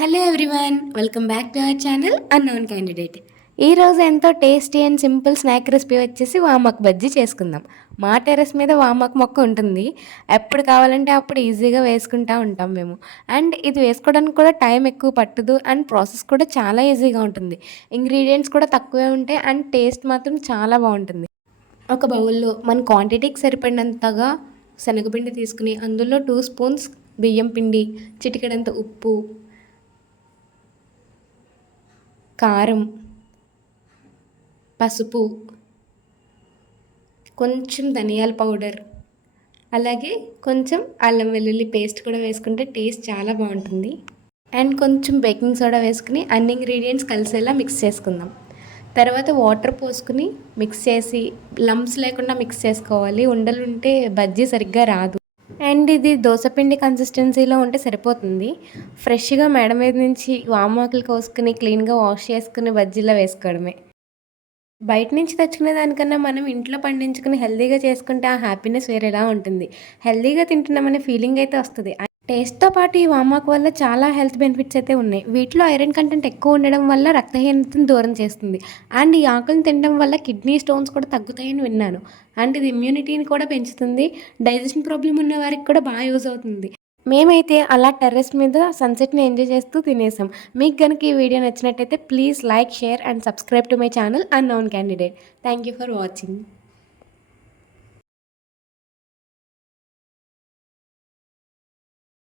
Hello everyone welcome back to our channel unknown candidate ఈరోజు ఎంతో tasty and simple snack recipe వచ్చేసి వామక్ బజ్జీ చేసుకుందాం. మా టెర్రస్ మీద వామక్ మొక్క ఉంటుంది. ఎప్పుడు కావాలంటే అప్పుడు ఈజీగా వేసుకుంటూ ఉంటాం మేము. అండ్ ఇది వేసుకోవడానికి కూడా టైం ఎక్కువ పట్టదు అండ్ ప్రాసెస్ కూడా చాలా ఈజీగా ఉంటుంది. ఇంగ్రీడియంట్స్ కూడా తక్కువే ఉంటాయి అండ్ టేస్ట్ మాత్రం చాలా బాగుంటుంది. ఒక బౌల్లో మన క్వాంటిటీకి సరిపడినంతగా శనగపిండి తీసుకుని అందులో టూ స్పూన్స్ బియ్యం పిండి చిటికెడంత ఉప్పు కారం పసుపు కొంచెం ధనియాల పౌడర్ అలాగే కొంచెం అల్లం వెల్లుల్లి పేస్ట్ కూడా వేసుకుంటే టేస్ట్ చాలా బాగుంటుంది. అండ్ కొంచెం బేకింగ్ సోడా వేసుకుని అన్ని ఇంగ్రీడియంట్స్ కలిసేలా మిక్స్ చేసుకుందాం. తర్వాత వాటర్ పోసుకుని మిక్స్ చేసి లంప్స్ లేకుండా మిక్స్ చేసుకోవాలి. ఉండలు ఉంటే బజ్జీ సరిగ్గా రాదు. అండ్ ఇది దోశపిండి కన్సిస్టెన్సీలో ఉంటే సరిపోతుంది. ఫ్రెష్గా మేడ మీద నుంచి వామాకులు కోసుకుని క్లీన్గా వాష్ చేసుకుని బజ్జీలో వేసుకోవడమే. బయట నుంచి తెచ్చుకునే దానికన్నా మనం ఇంట్లో పండించుకుని హెల్తీగా చేసుకుంటే ఆ హ్యాపీనెస్ వేరేలా ఉంటుంది. హెల్తీగా తింటున్నామనే ఫీలింగ్ అయితే వస్తుంది. టేస్ట్తో పాటు ఈ వామాకు వల్ల చాలా హెల్త్ బెనిఫిట్స్ అయితే ఉన్నాయి. వీటిలో ఐరన్ కంటెంట్ ఎక్కువ ఉండడం వల్ల రక్తహీనతను దూరం చేస్తుంది. అండ్ ఈ ఆకులను తినడం వల్ల కిడ్నీ స్టోన్స్ కూడా తగ్గుతాయని విన్నాను. అండ్ ఇది ఇమ్యూనిటీని కూడా పెంచుతుంది. డైజెషన్ ప్రాబ్లం ఉన్న వారికి కూడా బాగా యూజ్ అవుతుంది. మేమైతే అలా టెర్రస్ మీద సన్సెట్ని ఎంజాయ్ చేస్తూ తినేసాం. మీకు కనుక ఈ వీడియో నచ్చినట్టయితే please like share and subscribe to my channel unknown candidate. Thank you for watching.